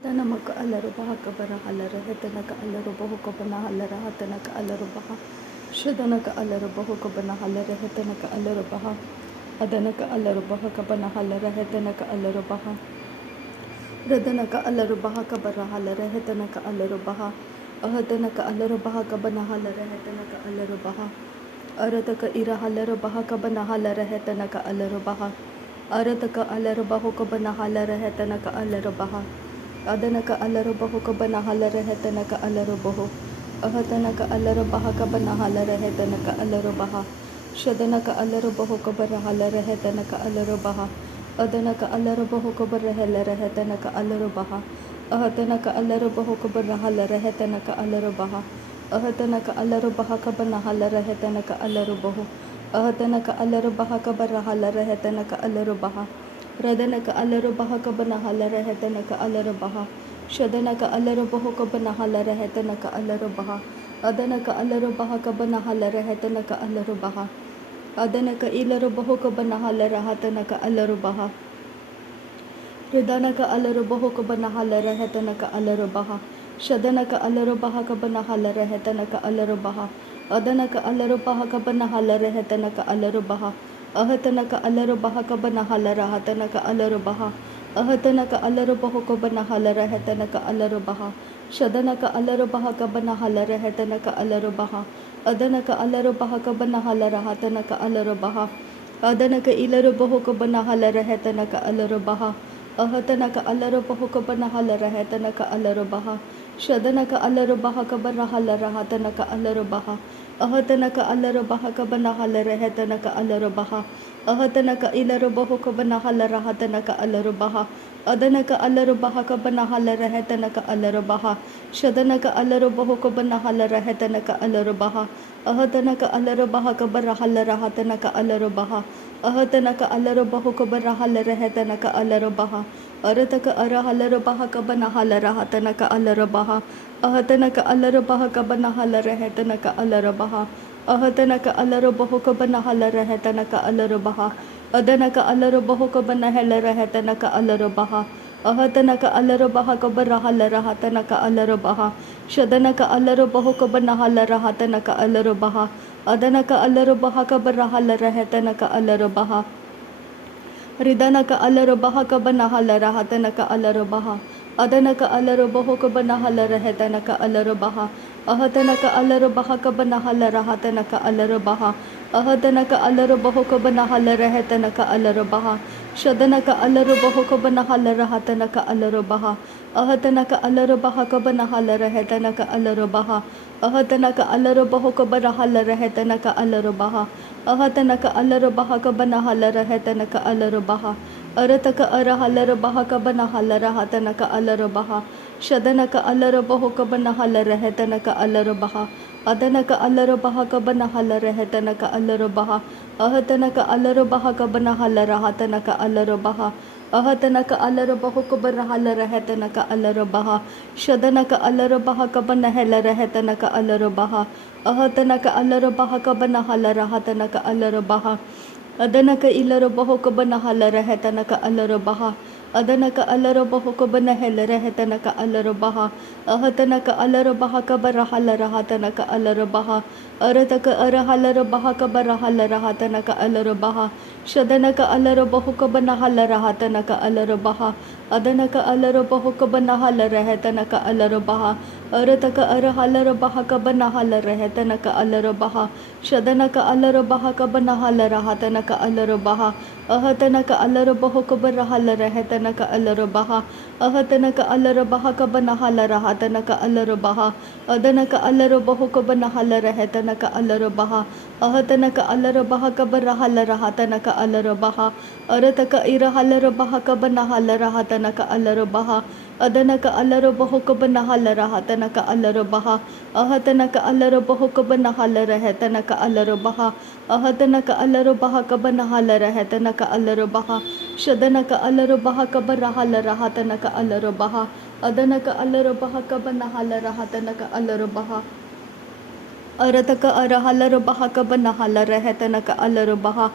ನಮಕ ಅಲರು ಬಹಕ ಬರ ಹಲರ ಹೆತನಕ ಅಲರು ಬಹುಕೊಬನ ಹಲರ ಹತನಕ ಅಲರು ಬಹ ಶದನಕ ಅಲರು ಬಹುಕೊಬನ ಹಲರ ಹೆತನಕ ಅಲರು ಬಹ ಅದನಕ ಅಲರು ಬಹಕಬನ ಹಲರ ಹೆತನಕ ಅಲರು ಬಹ ರದನಕ ಅಲರು ಬಹಕ ಬರ ಹಲರ ಹೆತನಕ ಅಲರು ಬಹ ಅಹತನಕ ಅಲರು ಬಹಕಬನ ಹಲರ ಹೆತನಕ ಅಲರು ಬಹ ಅರತಕ ಇರ ಹಲರು ಬಹಕಬನ ಹಲರ ಹೆತನಕ ಅಲರು ಬಹ ಅರತಕ ಅಲರು ಬಹುಕೊಬನ ಹಲರ ಹೆತನಕ ಅಲರು ಬಹ ಅದನಕ ಅಲರು ಬಹುಕೊಬನ ಹಲರ ಹೆತನಕ ಅಲರು ಬಹು ಅಹತನಕ ಅಲರು ಬಹಕಬನ ಹಲರ ಹೆತನಕ ಅಲರು ಬಹ ಶದನಕ ಅಲರು ಬಹುಕೊಬರ ಹಲರ ಹೆತನಕ ಅಲರು ಬಹ ಅದನಕ ಅಲರು ಬಹುಕೊಬರ ಹೆಲರ ಹೆತನಕ ಅಲರು ಬಹ ಅಹತನಕ ಅಲರು ಬಹುಕೊಬರ ಹಲರ ಹೆತನಕ ಅಲರು ಬಹ ಅಹತನಕ ಅಲರು ಬಹಕಬನ ಹಲರ ಹೆತನಕ ಅಲರು ಬಹು ಅಹತನಕ ಅಲರು ಬಹಕಬರ ಹಲರ ಹೆತನಕ ಅಲರು ಬಹ ರದನಕ ಅಲರು ಬಹಕಬನ ಹಲರ ಹೆತನಕ ಅಲರು ಬಹ ಶದನಕ ಅಲರು ಬಹುಕೊಬನ ಹಲರ ಹೆತನಕ ಅಲರು ಬಹ ಅದನಕ ಅಲರು ಬಹಕಬನ ಹಲರ ಹೆತನಕ ಅಲರು ಬಹ ಅದನಕ ಇಲರು ಬಹುಕೊಬನ ಹಲರ ಹತನಕ ಅಲರು ಬಹ ಹೃದನಕ ಅಲರು ಬಹುಕೊಬನ ಹಲರ ಹೆತನಕ ಅಲರು ಬಹ ಶದನಕ ಅಲರು ಬಹಕಬನ ಹಲರ ಹೆತನಕ ಅಲರು ಬಹ ಅದನಕ ಅಲರು ಬಹಕಬನ ಹಲರ ಹೆತನಕ ಅಲರು ಬಹ ಅಹತನಕ ಅಲರು ಬಹಕಬನ ಹಲರ ಹತನಕ ಅಲರು ಬಹ ಅಹತನಕ ಅಲರು ಬಹುಕೊಬನ ಹಲರ ಹೆತನಕ ಅಲರು ಬಹ ಶದನಕ ಅಲರು ಬಹಕಬನ ಹಲರ ಹೆತನಕ ಅಲರು ಬಹ ಅದನಕ ಅಲರು ಬಹಕಬನ ಹಲರ ಹತನಕ ಅಲರು ಬಹ ಅದನಕ ಇಲರು ಬಹುಕೊಬನ ಹಲರ ಹೆತನಕ ಅಲರು ಬಹ ಅಹತನಕ ಅಲರು ಬಹುಕೊಬನ ಹಲರ ಹೆತನಕ ಅಲರು ಬಹ ಶದನಕ ಅಲರು ಬಹಕಬನ ಹಲರ ಹತನಕ ಅಲರು ಬಹ ಅಹತನಕ ಅಲರು ಬಹಕಬನ ಹಲರ ಹೆತನಕ ಅಲರು ಬಹ ಅಹತನಕ ಇಲರು ಬಹುಕೊಬನ ಹಲರ ಹತನಕ ಅಲರು ಬಹ ಅದನಕ ಅಲರು ಬಹಕಬನ ಹಲರ ಹೆತನಕ ಅಲರು ಬಹ ಶದನಕ ಅಲರು ಬಹುಕೊಬನ ಹಲರ ಹೆತನಕ ಅಲರು ಬಹ ಅಹತನಕ ಅಲರು ಬಹಕಬರ ಹಲರ ಹತನಕ ಅಲರು ಬಹ ಅಹತನಕ ಅಲರು ಬಹುಕೊಬರ ಹಲರ ಹೆತನಕ ಅಲರು ಬಹ ಅರತಕ ಅರ ಹಲರು ಬಹಕಬನ ಹಲರ ಹತನಕ ಅಲರು ಬಹ ಅಹತನಕ ಅಲರು ಬಹಕಬನ ಹಲರ ಹೆತನಕ ಅಲರು ಬಹ ಅಹತನಕ ಅಲರು ಬಹುಕೊಬನ ಹಲರ ಹೆತನಕ ಅಲರು ಬಹ ಅದನಕ ಅಲರು ಬಹುಕೊಬನ ಹೆಲರ ಹೆತನಕ ಅಲರು ಬಹ ಅಹತನಕ ಅಲರು ಬಹಕೊಬರ ಹಲರ ಹತನಕ ಅಲರು ಬಹ ಶದನಕ ಅಲರು ಬಹುಕೊಬನ ಹಲರ ಹತನಕ ಅಲರು ಬಹ ಅದನಕ ಅಲರು ಬಹಕಬರ ಹಲರ ಹೆತನಕ ಅಲರು ಬಹ ರಿದನಕ ಅಲರು ಬಹಕಬನ ಹಲರ ಹತನಕ ಅಲರು ಬಹ ಅದನಕ ಅಲರು ಬಹುಕೊಬನ ಹಲರ ಹೆತನಕ ಅಲರು ಬಹ ಅಹತನಕ ಅಲರು ಬಹಕಬನ ಹಲರ ಹತನಕ ಅಲರು ಬಹ ಅಹತನಕ ಅಲರು ಬಹುಕೊಬನ ಹಲರ ಹೆತನಕ ಅಲರು ಬಹ ಶದನಕ ಅಲರು ಬಹುಕೊಬನ ಹಲರ ಹತನಕ ಅಲರು ಬಹ ಅಹತನಕ ಅಲರು ಬಹಕಬನ ಹಲರ ಹೆತನಕ ಅಲರು ಬಹ ಅಹತನಕ ಅಲರು ಬಹುಕೊಬರ ಹಲರ ಹೆತನಕ ಅಲರು ಬಹ ಅಹತನಕ ಅಲರು ಬಹಕಬನ ಹಲರ ಹೆತನಕ ಅಲರು ಬಹ ಅರತಕ ಅರ ಹಲರು ಬಹಕಬನ ಹಲರ ಹತನಕ ಅಲರು ಬಹ ಶದನಕ ಅಲರು ಬಹುಕಬನ ಹಲರ ಹೆತನಕ ಅಲರು ಬಹ ಅದನಕ ಅಲರು ಬಹಕಬನ ಹಲರ ಹೆತನಕ ಅಲರು ಬಹ ಅಹತನಕ ಅಲರು ಬಹಕಬನ ಹಲರ ಹತನಕ ಅಲರು ಬಹ ಅಹತನಕ ಅಲರು ಬಹುಕಬರ ಹಲರ ಹೆತನಕ ಅಲರು ಬಹ ಶದನಕ ಅಲರು ಬಹಕಬನ ಹೆಲರ ಹೆತನಕ ಅಲರು ಬಹ ಅಹತನಕ ಅಲರು ಬಹಕಬನ ಹಲರ ಹತನಕ ಅಲರು ಬಹ ಅದನಕ ಇಲರು ಬಹುಕೊಬನ ಹಲರ ಹೆತನಕ ಅಲರು ಬಹ ಅದನಕ ಅಲರು ಬಹುಕೊಬನ ಹೆಲರ ಹೆತನಕ ಅಲರು ಬಹ ಅಹತನಕ ಅಲರು ಬಹಕಬರ ಹಲರ ಹತನಕ ಅಲರು ಬಹ ಅರತಕ ಅರ ಹಲರು ಬಹಕಬರ ಹಲರ ಹತನಕ ಅಲರು ಬಹ ಶದನಕ ಅಲರು ಬಹುಕೊಬನ ಹಲರ ಹತನಕ ಅಲರು ಬಹ ಅದನಕ ಅಲರು ಬಹುಕೊಬನ ಹಲರ ಹೆತನಕ ಅಲರು ಬಹ ಅರತಕ ಅರ ಹಲರು ಬಹಕಬನ ಹಲರ ಹೆತನಕ ಅಲರು ಬಹ ಶದನಕ ಅಲರು ಬಹಕಬನ ಹಲರ ಹತನಕ ಅಲರು ಬಹ ಅಹತನಕ ಅಲರು ಬಹುಕೊಬರ ಹಲರ ಹೆತನಕ ಅಲರು ಬಹ ಅಹತನಕ ಅಲರು ಬಹಕಬನ ಹಲರ ಹತನಕ ಅಲರು ಬಹ ಅದನಕ ಅಲರು ಬಹುಕೊಬನ ಹಲರ ಹೆತನಕ ಅಲರು ಬಹ ಅಹತನಕ ಅಲರು ಬಹಕಬರ ಹಲರ ಹತನಕ ಅಲರು ಬಹ ಅರತಕ ಇರ ಹಲರು ಬಹಕಬನ ಹಲರ ಹತನಕ ಅಲರು ಬಹ ಅದನಕ ಅಲರು ಬಹುಕೊಬನ ಹಲರ ಹತನಕ ಅಲರು ಬಹ ಅಹತನಕ ಅಲರು ಬಹುಕೊಬನ ಹಲರ ಹೆತನಕ ಅಲರು ಬಹ ಅಹತನಕ ಅಲರು ಬಹಕಬನ ಹಲರ ಹೆತನಕ ಅಲರು ಬಹ ಶದನಕ ಅಲರು ಬಹಕಬರ ಹಲರ ಹತನಕ ಅಲರು ಬಹ ಅದನಕ ಅಲರು ಬಹಕಬನ ಹಲರ ಹತನಕ ಅಲರು ಬಹ अरतक अरहलर बहक बनहल रहतनक अलर बहा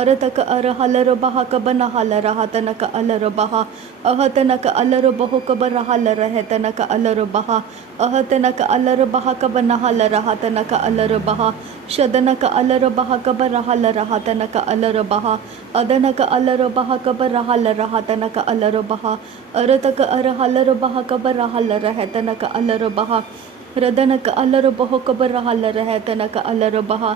अरतक अरहलर बहक बनहल रहतनक अलर बहा अहतनक अलर बहुक बरहल रहतनक अलर बहा अहतनक अलर बहक बनहल रहतनक अलर बहा शदनक अलर बहक बरहल रहतनक अलर बहा अदनक अलर बहक बरहल रहतनक अलर बहा अरतक अरहलर बहक बरहल रहतनक अलर बहा रदनक अलर बहुक बरहल रहतनक अलर बहा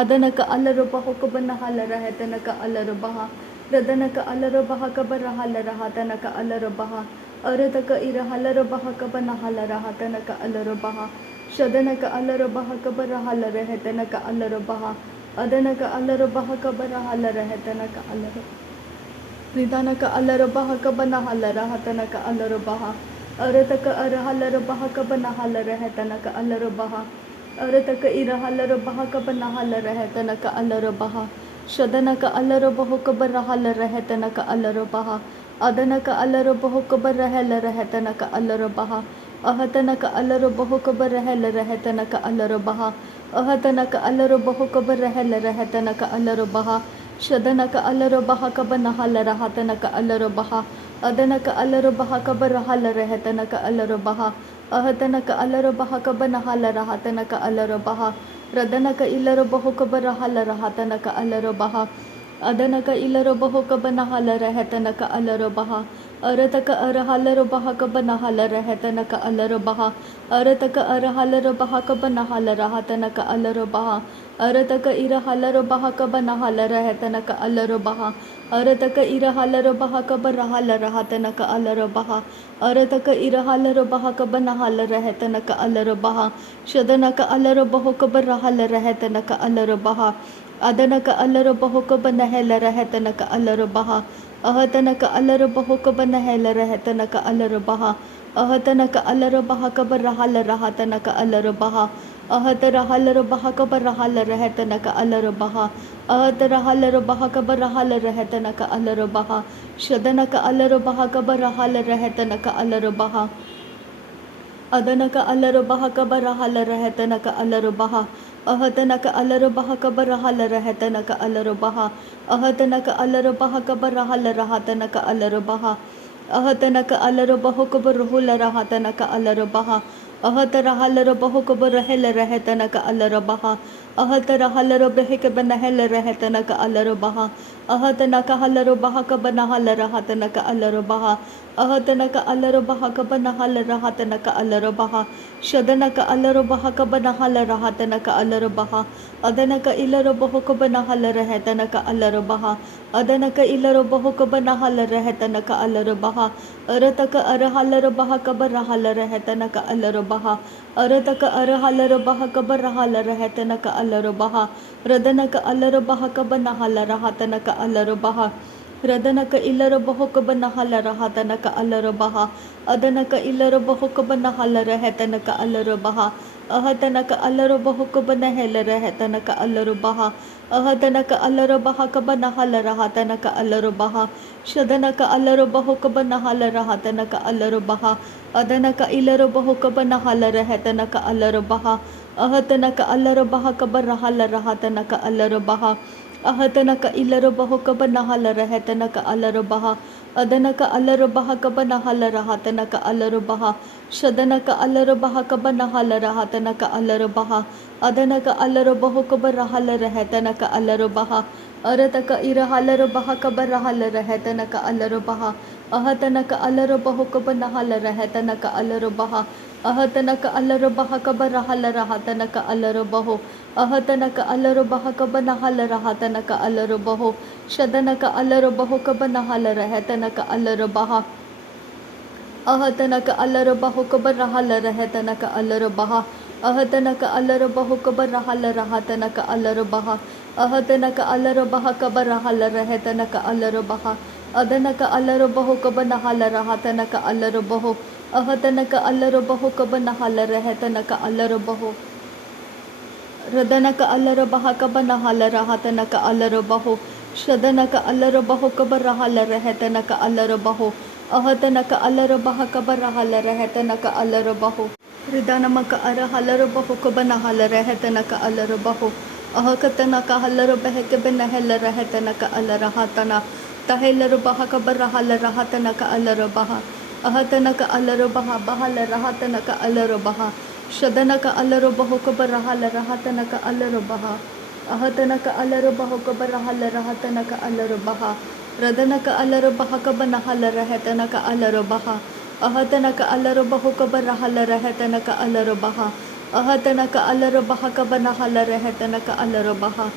अदनक अलर बहुक बनहल रहतनक अलर बहा रदनक अलर बहक बरहल रहतनक अलर बहा अरतक इरहलर बहक बनहल रहतनक अलर बहा शदनक अलर बहक बरहल रहतनक अलर बहा अदनक अलर बहक बरहल रहतनक अलर निदानक अलर बहक बनहल रहतनक अलर बहा अरतक अरहलर बहक बनहल रहतनक अलर बहा अरतक इरहलर बहक बनहल रहतनक अलर बहा शदनक अलर बहुक बरहल रहतनक अलर बहा अदनक अलर बहुक बरहल रहतनक अलर बहा अहतनक अलर बहुक बरहल रहतनक अलर बहा अहतनक अलर बहुक बरहल रहतनक अलर बहा शदनक अलर बहक बनहल रहतनक अलर बहा अदनक अलर बहक बरहल रहतनक अलर बहा अहतनक अलर बहक बनहल रहतनक अलर बहा रदनक इलर बहुक बरहल रहतनक अलर बहा अदनक इलर बहुक बनहल रहतनक अलर बहा अरतक अरहलर बहक बनहल रहतनक अलर बहा अरतक अरहलर बहक बनहल रहतनक अलर बहा अरतक इरहलर बहक बनहल रहतनक अलर बहा अरतक इरहलर बहक बरहल रहतनक अलर बहा अरतक इरहलर बहक बनहल रहतनक अलर बहा शदनक अलर बहुक बरहल रहतनक अलर बहा अदनक अलर बहुक बनहल रहतनक अलर बहा अहतनक अलर बहुक बनहल रहतनक अलर बहा अहतनक अलर बहक बरहल रहतनक अलर बहा अहत रहलर बहक बरहल रहतनक अलर बहा अहत रहलर बहक बरहल रहतनक अलर बहा शदनक अलर बहक बरहल रहतनक अलर बहा अदनक अलर बहक बरहल रहतनक अलर बहा अहतनक अलर बहक बरहल रहतनक अलर बहा अहतनक अलर बहक बरहल रहतनक अलर बहा अहतनक अलर बहुक बरहुल रहतनक अलर बहा अहत रहलर बहुक बरहल रहतनक अलर बहा अहत रहलर बहक बनहल रहतनक अलर बहा अहतनक हलर बहक बनहल रहतनक अलर बहा अहतनक अलर बहक बनहल रहतनक अलर बहा शदनक अलर बहक बनहल रहतनक अलर बहा अदनक इलर बहुक बनहल रहतनक अलर बहा अदनक इलर बहुक बनहल रहतनक अलर बहा अरतक अरहलर बहक बरहल रहतनक अलर बहा अरतक अरहलर बहक बरहल रहतनक अलर बहा रदनक अलर बहक बनहल रहतनक अलर बहा रदनक इलर बहुक बनहल रहतनक अलर बहा अदनक इलर बहुक बनहल रहतनक अलर बहा अहतनक अलर बहुक बनहल रहतनक अलर बहा अहतनक अलर बहक बनहल रहतनक अलर बहा शदनक अलर बहुक बनहल रहतनक अलर बहा अदनक इलर बहुक बनहल रहतनक अलर बहा अहतनक अलर बहक बरहल रहतनक अलर बहा अहतनक इलर बहुक बनहल रहतनक अलर बहा अदनक अलर बहक बनहल रहतनक अलर बहा शदनक अलर बहक बनहल रहतनक अलर बहा अदनक अलर बहुक बरहल रहतनक अलर बहा अरतक इरहलर बहक बरहल रहतनक अलर बहा अहतनक अलर बहुक बनहल रहतनक अलर बहा अहतनक अलर बहक बरहल रहतनक अलर बहो अहतनक अलर बहक बनहल रहतनक अलर बहो शदनक अलर बहुक बनहल रहतनक अलर बहा अहतनक अलर बहुक बरहल रहतनक अलर बहा अहतनक अलर बहुक बरहल रहतनक अलर बहा अहतनक अलर बहक बरहल रहतनक अलर बहा अदनक अलर बहुक बनहल रहतनक अलर बहो अहतनक अलर बहुक बनहल रहतनक अलर बहो रदनक अलर बहक बनहल रहतनक अलर बहो शदनक अलर बहुक बरहल रहतनक अलर बहो अहतनक अलर बहक बरहल रहतनक अलर बहो रिदनमक अर हलर बहो कबन हल रहतनक अलर बहो अहकतनक हलर बहक बनहल रहतनक अलर हतना तहलर बहक बरहल रहतनक अलर बहा अहतनक अलर बहा बहल रहतनक अलर बहा शदनक अलर बहो कबरहल रहतनक अलर बहा अहतनक अलर बहो कबरहल रहतनक अलर बहा रदनक अलर बहक बनहल रहतनक अलर बहा अहतनक अलर बहो कबरहल रहतनक अलर बहा अहतनक अलर बहक बनहल रहतनक अलर बहा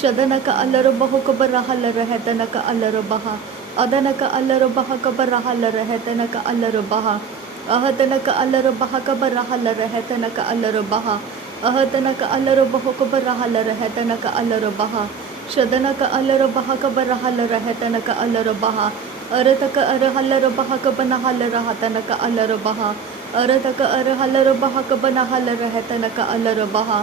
शदनक अलर बहो कबरहल रहतनक अलर बहा अदनक अलर बहक बरहल रहतनक अलर बहा अहतनक अलर बहक बरहल रहतनक अलर बहा अहतनक अलर बहो कबरहल रहतनक अलर बहा शदनक अलर बहक बरहल रहतनक अलर बहा अरतक अरहलर बहक बनहल रहतनक अलर बहा अरतक अरहलर बहक बनहल रहतनक अलर बहा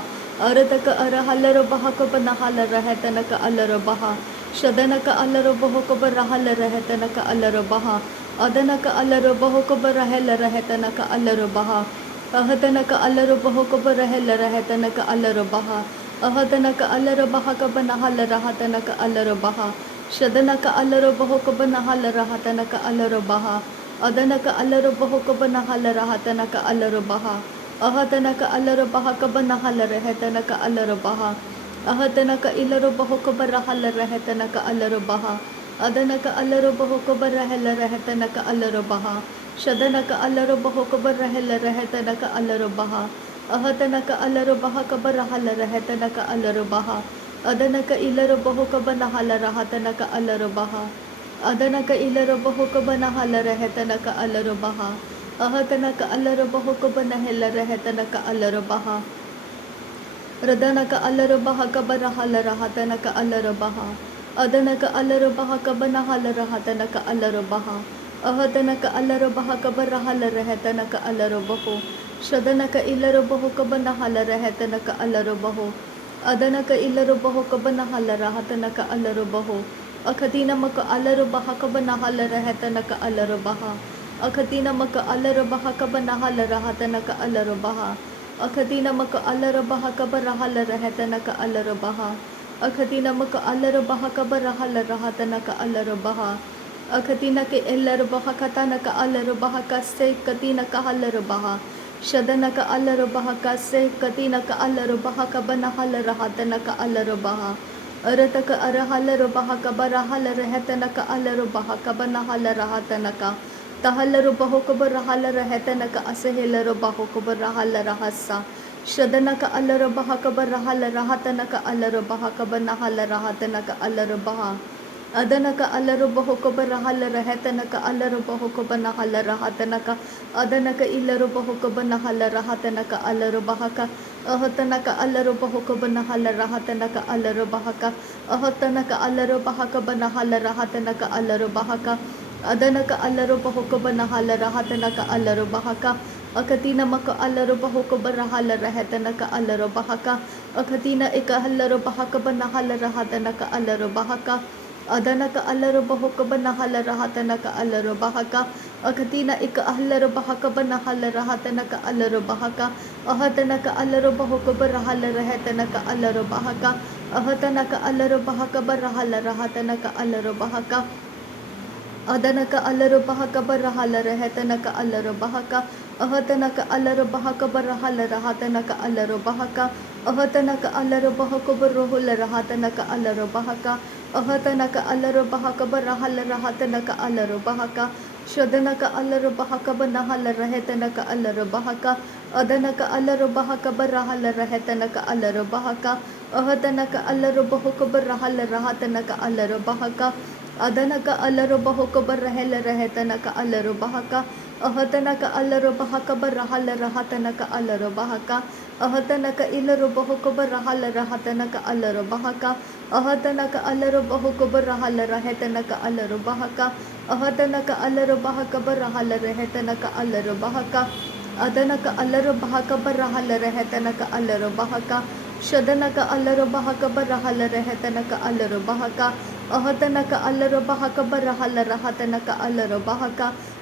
अरतक अरहलर बहक बनहल रहतनक अलर बहा शदनक अलर बहक बरहल रहतनक अलर बहा अदनक अलर बहक बरहल रहतनक अलर बहा अहतनक अलर बहक बरहल रहतनक अलर बहा अहतनक अलर बहक बनहल रहतनक अलर बहा शदनक अलर बहक बनहल रहतनक अलर बहा अदनक अलर बहक बनहल रहतनक अलर बहा अहतनक अलर बहक बनहल रहतनक अलर बहा अहतनक इलर बहक बरहल रहतनक अलर बहा अदनक अलर बहक बरहल रहतनक अलर बहा शदनक अलर बहक बरहल रहतनक अलर बहा अहतनक अलर बहक बरहल रहतनक अलर बहा अदनक इलर बहक बनहल रहतनक अलर बहा अदनक इलर बहक बनहल रहतनक अलर बहा अहतनक अलर बहक बनहल रहतनक अलर बहा रदनक अलर बहक बरहल रहतनक अलर बहा अदनक अलर बहक बनहल रहतनक अलर बहा अहतनक अलर बहक बरहल रहतनक अलर बहो शदनक इलर बहक बनहल रहतनक अलर बहो अदनक इलर बहक बनहल रहतनक अलर बहो अखतीनमक अलर बहक बनहल रहतनक अलर बहा अखतीनमक अलर बहक बनहल रहतनक अलर बहा अखतीनमक अलर बहक बरहल रहतनक अलर बहा अखतीनमक अलर बहक बरहल रहतनक अलर बहा अखतीनक एलर बहक तनक अलर बहक से कतीनक अलर बहा शदनक अलर बहक से कतीनक अलर बहक बनहल रहतनक अलर बहा अरतक अरहलर बहक बरहल रहतनक अलर बहक बनहल रहतनक तहलर बहक बरहल रहतनक असहेलर बहक बरहल रहसा शदनक अलर बहक बरहल रहतनक अलर बहक बनहल रहतनक अलर बहा अदनक अलर बहक बरहल रहतनक अलर बहक बनहल रहतनक अदनक इलर बहक बनहल रहतनक अलर बहक अहतनक अलर बहक बनहल रहतनक अलर बहक अहतनक अलर बहक बनहल रहतनक अलर बहक अदनक अलर बहक बनहल रहतनक अलर बहक अखतीनमक अलर बहक बरहल रहतनक अलर बहक अखतीन एक हलर बहक बनहल रहतनक अलर बहक अदनक अलर बहक बनहल रहतनक अलर बहक अखतीन एक अहलर बहक बनहल रहतनक अलर बहक अहतनक अलर बहक बरहल रहतनक अलर बहक अहतनक अलर बहक बरहल रहतनक अलर बहक अदनक अलर बहक बरहल रहतनक अलर बहक अहतनक अलर बहक बरहल रहतनक अलर बहक अहतनक अलर बहक बरहुल रहतनक अलर बहक अहतनक अलर बहक बरहल रहतनक अलर बहक शदनक अलर बहक बनहल रहतनक अलर बहक अदनक अलर बहक बरहल रहतनक अलर बहक अहतनक अलर बहक बरहल रहतनक अलर बहक अदनक अलर बहक बरहल रहतनक अलर बहक अहतनक अलर बहक बरहल रहतनक अलर बहक अहतनक इलर बहक बरहल रहतनक अलर बहक अहतनक अलर बहक बरहल रहतनक अलर बहक अहतनक अलर बहक बरहल रहतनक अलर बहक अदनक अलर बहक बरहल रहतनक अलर बहक शदनक अलर बहक बरहल रहतनक अलर बहक अहतनक अलर बहक बरहल रहतनक अलर बहक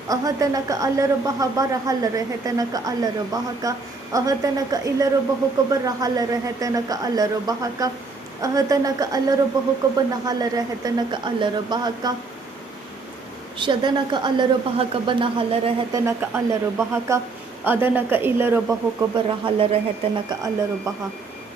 अहतनक अलर बहा बरहल रहतनक अलर बहका अहतनक इलर बहुक बरहल रहतनक अलर बहका अहतनक अलर बहुक बनहल रहतनक अलर बहका शदनक अलर बहक बनहल रहतनक अलर बहका अदनक इलर बहुक बरहल रहतनक अलर बहा।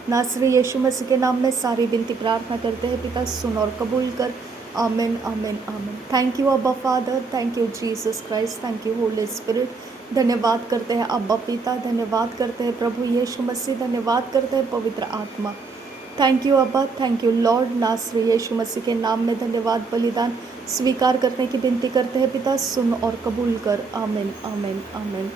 नासरी यीशु मसीह के नाम में सारी विनती प्रार्थना करते हैं पिता, सुन और कबूल कर। आमीन आमीन आमीन। थैंक यू अब्बा father, thank you Jesus Christ, thank you Holi spirit. धन्यवाद करते हैं अब्बा पिता, धन्यवाद करते हैं प्रभु यीशु मसीह, धन्यवाद करते हैं पवित्र आत्मा। थैंक यू अब्बा, थैंक यू लॉर्ड। नासरी यीशु मसीह के नाम में धन्यवाद बलिदान स्वीकार करने की विनती करते हैं पिता, सुन और कबूल कर। आमीन आमीन आमीन।